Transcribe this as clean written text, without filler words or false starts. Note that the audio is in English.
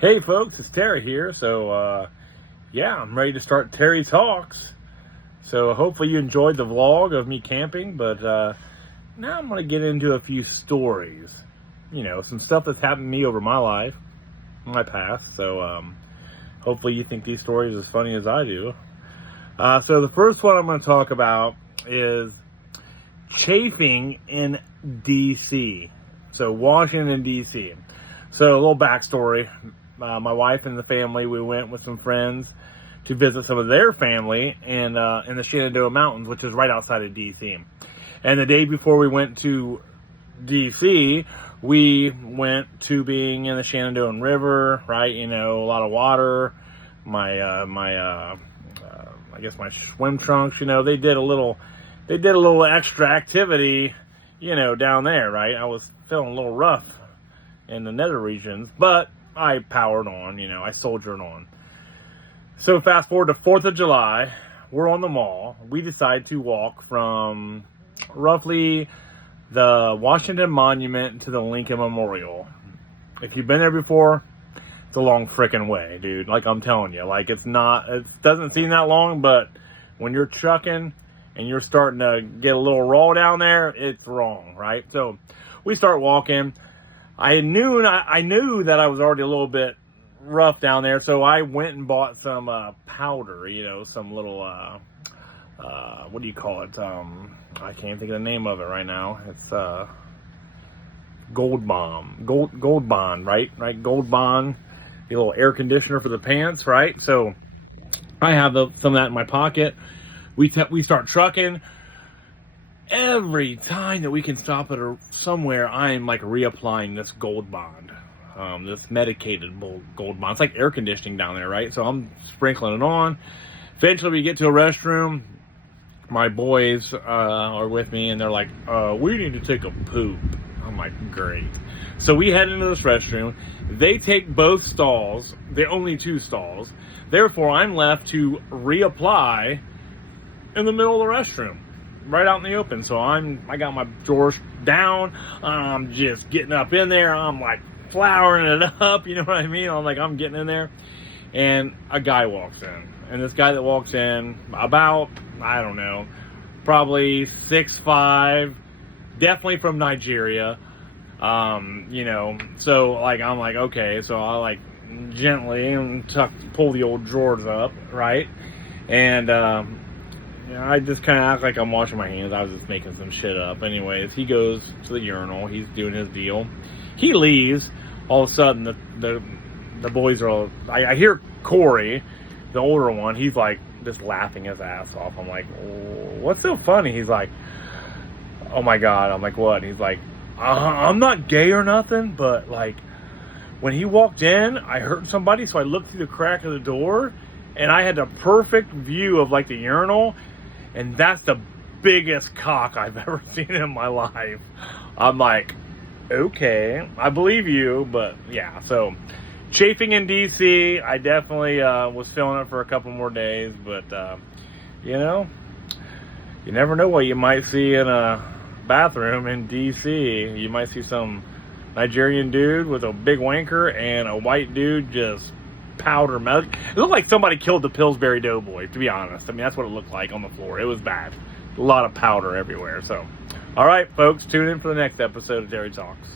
Hey folks, it's Terry here. Yeah, I'm ready to start Terry Talks. So hopefully you enjoyed the vlog of me camping, but now I'm going to get into a few stories. You know, some stuff that's happened to me over my life, my past. Hopefully you think these stories are as funny as I do. So the first one I'm going to talk about is Chaffing in D.C. So Washington, D.C. So a little backstory. My wife and the family, we went with some friends to visit some of their family in the Shenandoah Mountains, which is right outside of D.C. And the day before we went to D.C., we went to being in the Shenandoah River, right? You know, a lot of water. I guess my swim trunks. You know, they did a little extra activity, you know, down there, right? I was feeling a little rough in the nether regions, but I powered on, you know, I soldiered on. So fast forward to 4th of July, we're on the mall. We decide to walk from roughly the Washington Monument to the Lincoln Memorial. If you've been there before, it's a long frickin' way, dude. Like I'm telling you, like it doesn't seem that long, but when you're trucking and you're starting to get a little raw down there, it's wrong, right? So we start walking. I knew that I was already a little bit rough down there, so I went and bought some powder, you know, some little, what do you call it? I can't think of the name of it right now. It's Gold Bond, right? Gold Bond, the little air conditioner for the pants, right? So I have some of that in my pocket. We start trucking. Every time that we can stop at somewhere, I'm like reapplying this Gold Bond, this medicated Gold Bond. It's like air conditioning down there, right? So I'm sprinkling it on. Eventually we get to a restroom. My boys are with me and they're like, we need to take a poop. I'm like, great. So we head into this restroom. They take both stalls, the only two stalls. Therefore, I'm left to reapply in the middle of the restroom, right out in the open. So I got my drawers down. I'm just getting up in there. I'm like flowering it up. You know what I mean? I'm getting in there. And a guy walks in. And this guy that walks in, about, I don't know, probably 6'5", definitely from Nigeria. You know, so I'm like, okay. So I gently pull the old drawers up, right? And, I just kind of act like I'm washing my hands. I was just making some shit up. Anyways, he goes to the urinal. He's doing his deal. He leaves. All of a sudden, the boys are all... I hear Corey, the older one. He's like just laughing his ass off. I'm like, what's so funny? He's like, oh my God. I'm like, what? He's like, I'm not gay or nothing, but like when he walked in, I heard somebody. So I looked through the crack of the door and I had a perfect view of like the urinal. And that's the biggest cock I've ever seen in my life. I'm like, okay, I believe you, but yeah. So, Chaffing in D.C., I definitely was feeling it for a couple more days, but, you know, you never know what you might see in a bathroom in D.C. You might see some Nigerian dude with a big wanker and a white dude just powder melt. It looked like somebody killed the Pillsbury Doughboy, to be honest. I mean, that's what it looked like on the floor. It was bad. A lot of powder everywhere. So, all right, folks, tune in for the next episode of Terry Talks.